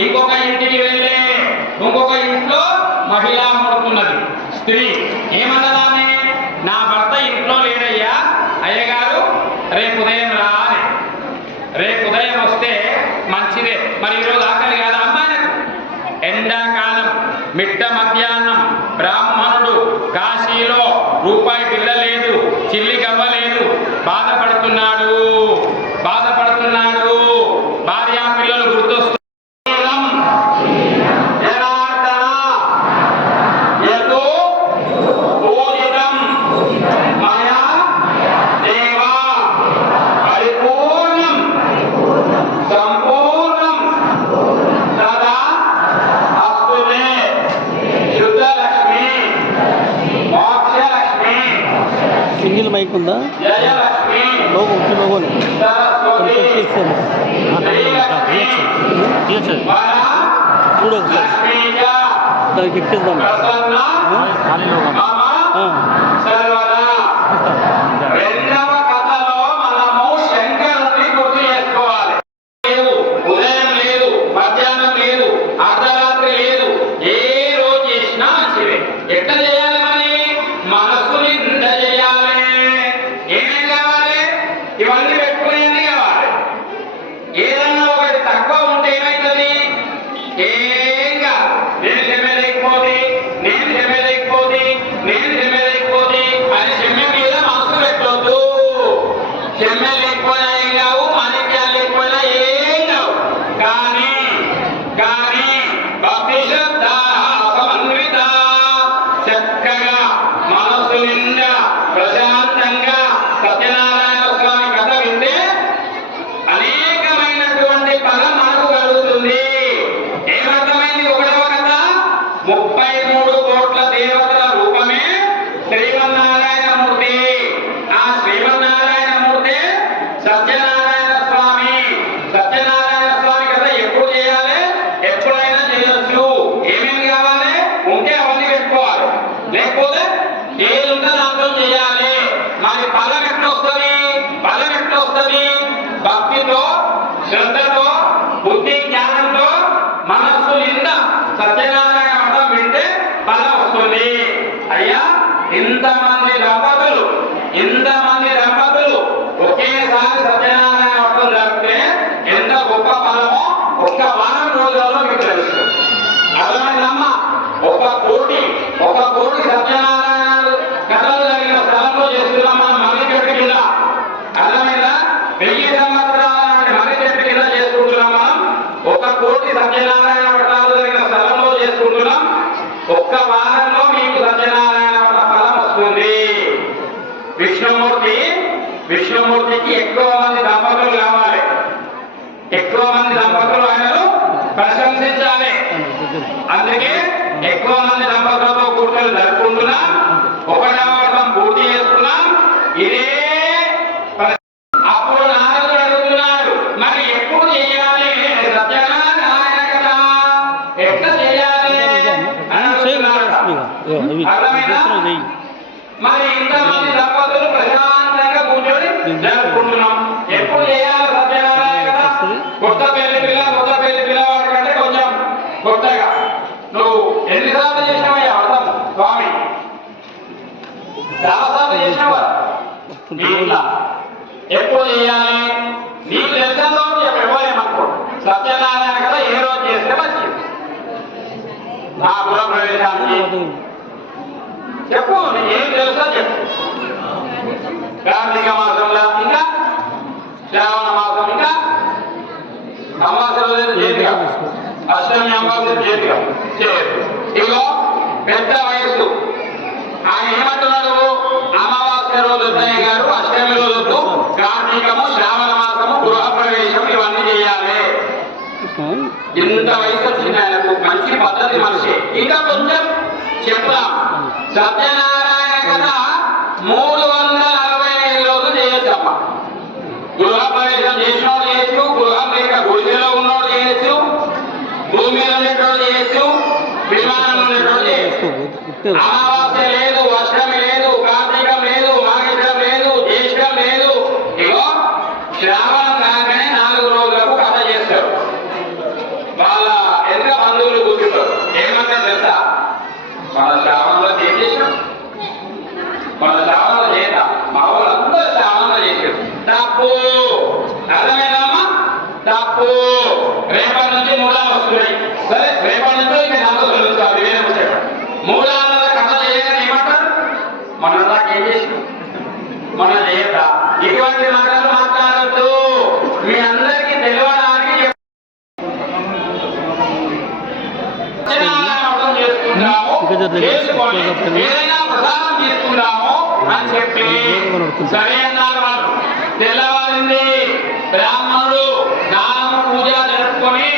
ఇంకొక ఇంటికి వెళ్ళే ఇంకొక ఇంట్లో మహిళ ముడుతున్నది స్త్రీ ఏమన్నదామే? నా భర్త ఇంట్లో లేడయ్యా అయ్యగారు రేపు ఉదయం రా రేపు ఉదయం వస్తే మంచిదే. మరి ఈరోజు ఆకలి కాదా? అమ్మాయి ఎండాకాలం మిట్ట দিয়েছে পুরো তাদেরকে খেলতাম হ্যাঁ ప్రశాంతంగా సత్యనారాయణ స్వామి కథ వింటే అనేకమైనటువంటి ఫలం మనకు కలుగుతుంది ఏమర్థమైంది ఒకటవ కథ ముప్పై మూడు కోట్ల దేవతల రూపమే శ్రీమన్నారాయణమూర్తి ఆ శ్రీమన్నారాయణమూర్తి సత్యనారాయణ స్వామి సత్యనారాయణ స్వామి కథ ఎప్పుడు చేయాలి ఎప్పుడైనా చేయొచ్చు ఏమేమి కావాలి ఉంటే అవన్నీ పెట్టుకోవాలి లేకపోతే ఏది ఉంటే దాంట్లో చేయాలి మరి ఫలం ఎట్లా వస్తుంది ఫలం ఎట్లా వస్తుంది భక్తితో శ్రద్ధతో బుద్ధి జ్ఞానంతో మనస్సు నిండా సత్యనారాయణ వ్రతం వింటే ఫలం వస్తుంది అయ్యా ఇంతమంది దంపతులు ఇంతమంది దంపతులు ఒకేసారి సత్యనారాయణ వ్రతం జరిపితే ఎంత గొప్ప ఫలమో ఒక్క వారం రోజులలో మీకు తెలుస్తుంది అర్థమైందమ్మా ఒక కోటి ఒక కోటి సత్యనారాయణ కథలు జరిగిన స్థలంలో చేస్తున్నాం మనం మర్రి చెట్టు కింద. అర్థమైందా? వెయ్యి సంవత్సరాల నాటి మర్రి చెట్టు కింద చేసుకుంటున్నాం మనం. ఒక కోటి సత్యనారాయణ పట్టాలు జరిగిన స్థలంలో చేసుకుంటున్నాం. ఒక్క వారంలో మీకు సత్యనారాయణ ఫలం వస్తుంది. విష్ణుమూర్తి విష్ణుమూర్తికి ఎక్కువ మంది దంపతులు కావాలి. ఎక్కువ మంది దంపతులు ఆయనను ప్రశంసించాలి. అందుకే ఎక్కువ మంది దంపతులతో కూర్చొని జరుపుకుంటున్నాం. ఒకటవ పూర్తి చేస్తున్నాం. ఇదే ఎప్పుడు చేయాలి. నీకు తెలిసినంత వరకు చెప్పు ఎవరేమనుకో సత్యనారాయణ కదా ఏ రోజు చేస్తే మంచిది. నా గృహ ప్రవేశానికి. చెప్పు ఏం తెలుసా చెప్పు. కార్తీక మాసంలో ఇంకా? శ్రావణ మాసం ఇంకా? అమావాస్య చేతిగా. అష్టమి అమావాస్య చేతిగా. చేయదు ఇదిగో పెద్ద వయస్సు. ఆయన ఏమంటున్నాడు? అమావాస్య రోజు వద్దయ్య గారు కార్తీకము శ్రావణ మాసము గృహప్రవేశం ఇవన్నీ చేయాలి. ఎంత వయసు వచ్చింది ఆయనకు. మంచి పద్ధతి మనిషి. ఇంకా కొంచెం చెప్తాం. సత్యనారాయణ కథ మూడు వందల అరవై ఐదు రోజులు చేయొచ్చమ్మ. గృహప్రవేశం ప్రవేశం చేసినోడు చేయొచ్చు గృహం లేక గుడిలో ఉన్నోడు చేయొచ్చు భూమిలో ఉండేటోడు చేయొచ్చు విమానంలో ఉండేటోడు చేయొచ్చు. అమావాస్య శ్రావణం కాగానే నాలుగు రోజులకు కథ చేస్తారు. వాళ్ళ ఎంత బంధువులు కూర్చుంటారు. ఏమంటారు తెలుసా? మన శ్రావంలో ఏం చేసాం మన శ్రావంలో చేత మా వాళ్ళందరూ శ్రావంలో చేశారు తప్పు అర్థమైందమ్మా? తప్పు రేపటి నుంచి మూలాలు వస్తున్నాయి సరే రేపటి నుంచి ఇంకా నాలుగు రోజులు అది వేరే విషయం కథ చేయగానే ఏమంటారు? మన దాకా ఏం చేసినాం? మన చేత ఇటువంటి మాటలు చెప్పి సరే అన్నారు వాళ్ళు. తెల్లవారింది బ్రాహ్మణుడు స్నానం పూజ జరుపుకొని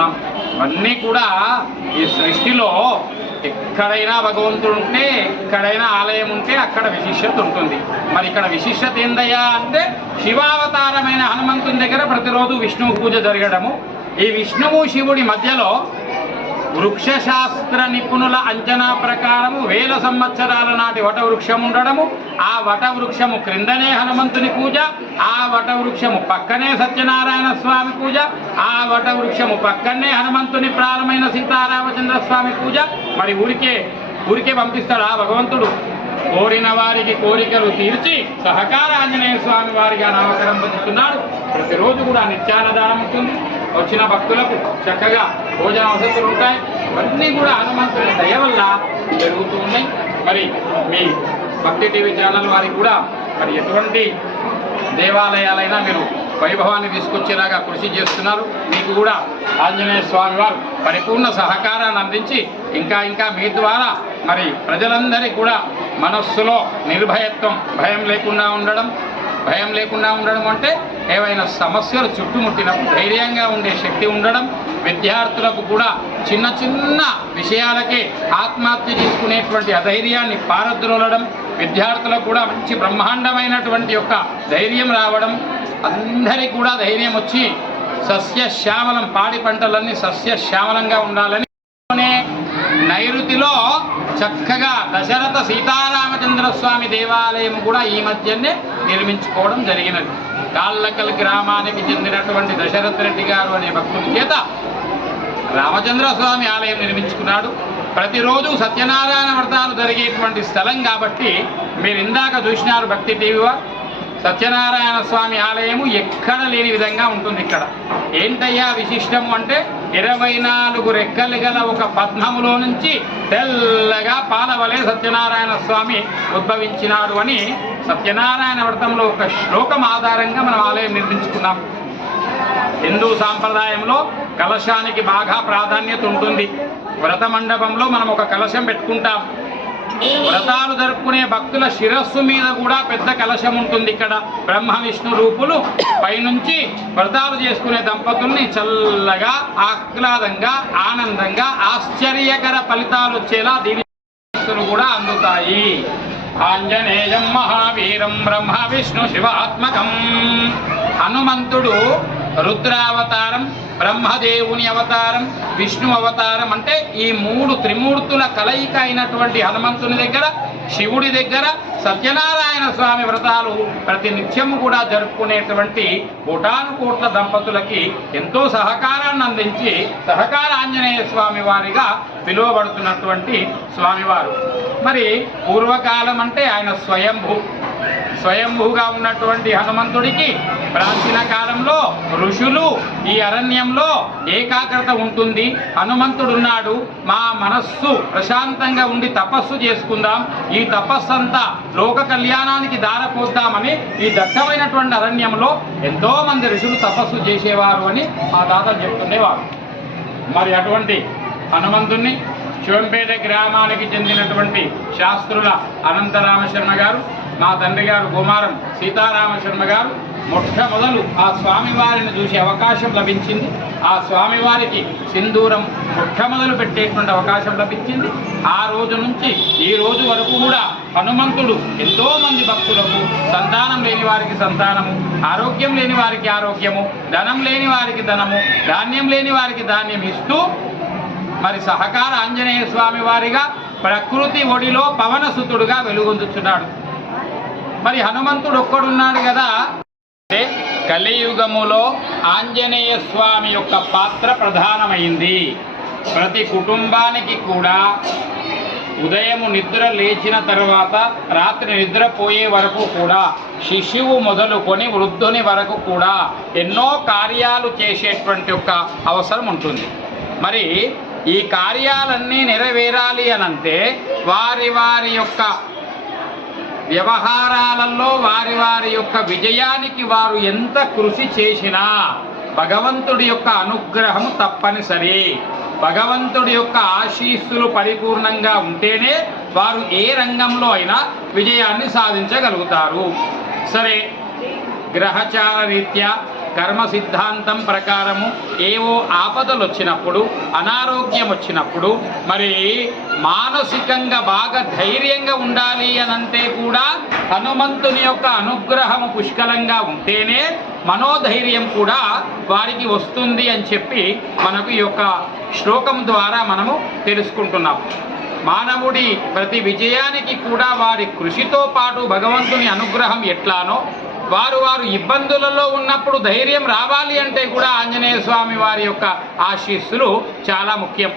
ఉన్నాం ఇవన్నీ కూడా ఈ సృష్టిలో ఎక్కడైనా భగవంతుడు ఉంటే ఎక్కడైనా ఆలయం ఉంటే అక్కడ విశిష్టత ఉంటుంది. మరి ఇక్కడ విశిష్టత ఏందయ్యా అంటే శివావతారమైన హనుమంతుని దగ్గర ప్రతిరోజు విష్ణువు పూజ జరగడము. ఈ విష్ణువు శివుడి మధ్యలో వృక్షశాస్త్ర నిపుణుల అంచనా ప్రకారము వేల సంవత్సరాల నాటి వటవృక్షం ఉండడము ఆ వట వృక్షము క్రిందనే హనుమంతుని పూజ ఆ వట వృక్షము పక్కనే సత్యనారాయణ స్వామి పూజ ఆ వట వృక్షము పక్కనే హనుమంతుని ప్రారంభమైన సీతారామచంద్ర స్వామి పూజ. మరి ఊరికే ఊరికే పంపిస్తాడు ఆ భగవంతుడు. కోరిన వారికి కోరికలు తీర్చి సహకార ఆంజనేయ స్వామి వారిగా నామకరం పొందుతున్నాడు. ప్రతిరోజు కూడా నిత్యాన్నదానం ఉంటుంది. వచ్చిన భక్తులకు చక్కగా భోజన వసతులు ఉంటాయి. ఇవన్నీ కూడా హనుమంతుని దయ వల్ల జరుగుతూ ఉన్నాయి మరి మీ భక్తి టీవీ ఛానల్ వారికి కూడా మరి ఎటువంటి దేవాలయాలైనా మీరు వైభవాన్ని తీసుకొచ్చేలాగా కృషి చేస్తున్నారు. మీకు కూడా ఆంజనేయ స్వామి వారు పరిపూర్ణ సహకారాన్ని అందించి ఇంకా ఇంకా మీ ద్వారా మరి ప్రజలందరికీ కూడా మనస్సులో నిర్భయత్వం భయం లేకుండా ఉండడం భయం లేకుండా ఉండడం అంటే ఏవైనా సమస్యలు చుట్టుముట్టినప్పుడు ధైర్యంగా ఉండే శక్తి ఉండడం విద్యార్థులకు కూడా చిన్న చిన్న విషయాలకే ఆత్మహత్య చేసుకునేటువంటి అధైర్యాన్ని పారద్రోలడం విద్యార్థులకు కూడా మంచి బ్రహ్మాండమైనటువంటి యొక్క ధైర్యం రావడం అందరికీ కూడా ధైర్యం వచ్చి సస్యశ్యామలం పాడి పంటలన్నీ సస్యశ్యామలంగా ఉండాలని నైరుతిలో చక్కగా దశరథ సీతారామచంద్ర స్వామి దేవాలయం కూడా ఈ మధ్యనే నిర్మించుకోవడం జరిగినది. కాళ్ళకల్ గ్రామానికి చెందినటువంటి దశరథ రెడ్డి గారు అనే భక్తుని చేత రామచంద్ర స్వామి ఆలయం నిర్మించుకున్నాడు. ప్రతిరోజు సత్యనారాయణ వ్రతాలు జరిగేటువంటి స్థలం కాబట్టి మీరు ఇందాక చూసినారు భక్తి టీవీవా సత్యనారాయణ స్వామి ఆలయము ఎక్కడ లేని విధంగా ఉంటుంది ఇక్కడ. ఏంటయ్యా విశిష్టము అంటే ఇరవై నాలుగు రెక్కలు గల ఒక పద్మములో నుంచి తెల్లగా పాలవలే సత్యనారాయణ స్వామి ఉద్భవించినాడు అని సత్యనారాయణ వ్రతంలో ఒక శ్లోకం ఆధారంగా మనం ఆలయం నిర్మించుకున్నాం. హిందూ సాంప్రదాయంలో కలశానికి బాగా ప్రాధాన్యత ఉంటుంది. వ్రత మండపంలో మనం ఒక కలశం పెట్టుకుంటాం. వ్రతాలు జరుపుకునే భక్తుల శిరస్సు మీద కూడా పెద్ద కలశం ఉంటుంది ఇక్కడ. బ్రహ్మ విష్ణు రూపులు పైనుంచి వ్రతాలు చేసుకునే దంపతుల్ని చల్లగా ఆహ్లాదంగా ఆనందంగా ఆశ్చర్యకర ఫలితాలు వచ్చేలా దీని కూడా అందుతాయి. ఆంజనేయం మహావీరం బ్రహ్మ విష్ణు శివాత్మకం. హనుమంతుడు రుద్రావతారం బ్రహ్మదేవుని అవతారం విష్ణు అవతారం అంటే ఈ మూడు త్రిమూర్తుల కలయిక అయినటువంటి హనుమంతుని దగ్గర శివుడి దగ్గర సత్యనారాయణ స్వామి వ్రతాలు ప్రతి నిత్యము కూడా జరుపుకునేటువంటి కోటాను కోట్ల దంపతులకి ఎంతో సహకారాన్ని అందించి సహకార ఆంజనేయ స్వామి వారిగా పిలువబడుతున్నటువంటి స్వామివారు. మరి పూర్వకాలం అంటే ఆయన స్వయంభూ. స్వయంభూగా ఉన్నటువంటి హనుమంతుడికి ప్రాచీన కాలంలో ఋషులు ఈ అరణ్యంలో ఏకాగ్రత ఉంటుంది. హనుమంతుడు ఉన్నాడు మా మనస్సు ప్రశాంతంగా ఉండి తపస్సు చేసుకుందాం. ఈ తపస్సు అంతా లోక కళ్యాణానికి దారపోద్దామని ఈ దట్టమైనటువంటి అరణ్యంలో ఎంతో మంది ఋషులు తపస్సు చేసేవారు అని మా తాతలు చెప్తుండేవారు. మరి అటువంటి హనుమంతుణ్ణి శివంపేట గ్రామానికి చెందినటువంటి శాస్త్రుల అనంతరామశర్మ గారు మా తండ్రి గారు కుమారం సీతారామ గారు మొట్టమొదలు ఆ స్వామివారిని చూసే అవకాశం లభించింది. ఆ స్వామివారికి సింధూరం మొట్టమొదలు పెట్టేటువంటి అవకాశం లభించింది. ఆ రోజు నుంచి ఈ రోజు వరకు కూడా హనుమంతుడు ఎంతోమంది భక్తులకు సంతానం లేని వారికి సంతానము ఆరోగ్యం లేని వారికి ఆరోగ్యము ధనం లేని వారికి ధనము ధాన్యం లేని వారికి ధాన్యం ఇస్తూ మరి సహకార ఆంజనేయ స్వామి వారిగా ప్రకృతి ఒడిలో పవనసుతుడుగా వెలుగొందుచున్నాడు. మరి హనుమంతుడు ఒక్కడున్నాడు కదా. అంటే కలియుగములో ఆంజనేయ స్వామి యొక్క పాత్ర ప్రధానమైంది. ప్రతి కుటుంబానికి కూడా ఉదయము నిద్ర లేచిన తర్వాత రాత్రి నిద్రపోయే వరకు కూడా శిశువు మొదలుకొని వృద్ధుని వరకు కూడా ఎన్నో కార్యాలు చేసేటువంటి ఒక అవసరం ఉంటుంది. మరి ఈ కార్యాలన్నీ నెరవేరాలి అనంటే వారి వారి యొక్క వ్యవహారాలలో వారి వారి యొక్క విజయానికి వారు ఎంత కృషి చేసినా భగవంతుడి యొక్క అనుగ్రహం తప్పనిసరి. భగవంతుడి యొక్క ఆశీస్సులు పరిపూర్ణంగా ఉంటేనే వారు ఏ రంగంలో అయినా విజయాన్ని సాధించగలుగుతారు. సరే గ్రహచార రీత్యా కర్మ సిద్ధాంతం ప్రకారము ఏవో ఆపదలు వచ్చినప్పుడు అనారోగ్యం వచ్చినప్పుడు మరి మానసికంగా బాగా ధైర్యంగా ఉండాలి అనంటే కూడా హనుమంతుని యొక్క అనుగ్రహము పుష్కలంగా ఉంటేనే మనోధైర్యం కూడా వారికి వస్తుంది అని చెప్పి మనకు ఈ యొక్క శ్లోకం ద్వారా మనము తెలుసుకుంటున్నాం. మానవుడి ప్రతి విజయానికి కూడా వారి కృషితో పాటు భగవంతుని అనుగ్రహం ఎట్లానో వారు వారు ఇబ్బందులలో ఉన్నప్పుడు ధైర్యం రావాలి అంటే కూడా ఆంజనేయ స్వామి వారి యొక్క ఆశీస్సులు చాలా ముఖ్యం.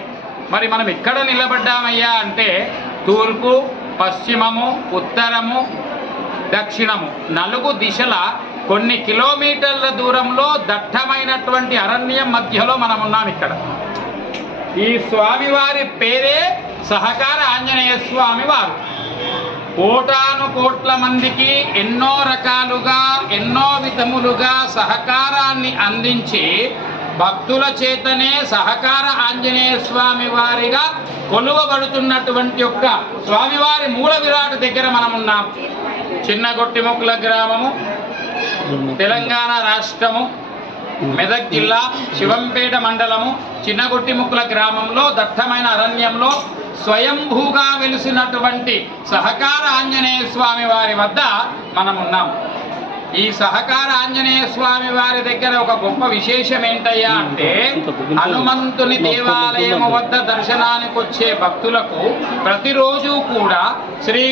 మరి మనం ఎక్కడ నిలబడ్డామయ్యా అంటే తూర్పు పశ్చిమము ఉత్తరము దక్షిణము నలుగు దిశల కొన్ని కిలోమీటర్ల దూరంలో దట్టమైనటువంటి అరణ్యం మధ్యలో మనం ఉన్నాం ఇక్కడ. ఈ స్వామివారి పేరే సహకార ఆంజనేయ స్వామి వారు. కోటాను కోట్ల మందికి ఎన్నో రకాలుగా ఎన్నో విధములుగా సహకారాన్ని అందించి భక్తుల చేతనే సహకార ఆంజనేయ స్వామి వారిగా కొలువబడుతున్నటువంటి యొక్క స్వామివారి మూల విరాట్ దగ్గర మనం ఉన్నాం చిన్న గొట్టిముక్కుల గ్రామము తెలంగాణ రాష్ట్రము మెదక్ జిల్లా శివంపేట మండలము చిన్నగొట్టిముక్కుల గ్రామంలో దట్టమైన అరణ్యంలో స్వయంభూగా వెలిసినటువంటి సహకార ఆంజనేయ స్వామి వారి వద్ద మనం ఉన్నాం ఈ సహకార ఆంజనేయ స్వామి వారి దగ్గర ఒక గొప్ప విశేషం ఏంటయ్యా అంటే హనుమంతుని దేవాలయం వద్ద దర్శనానికి వచ్చే భక్తులకు ప్రతిరోజు కూడా శ్రీ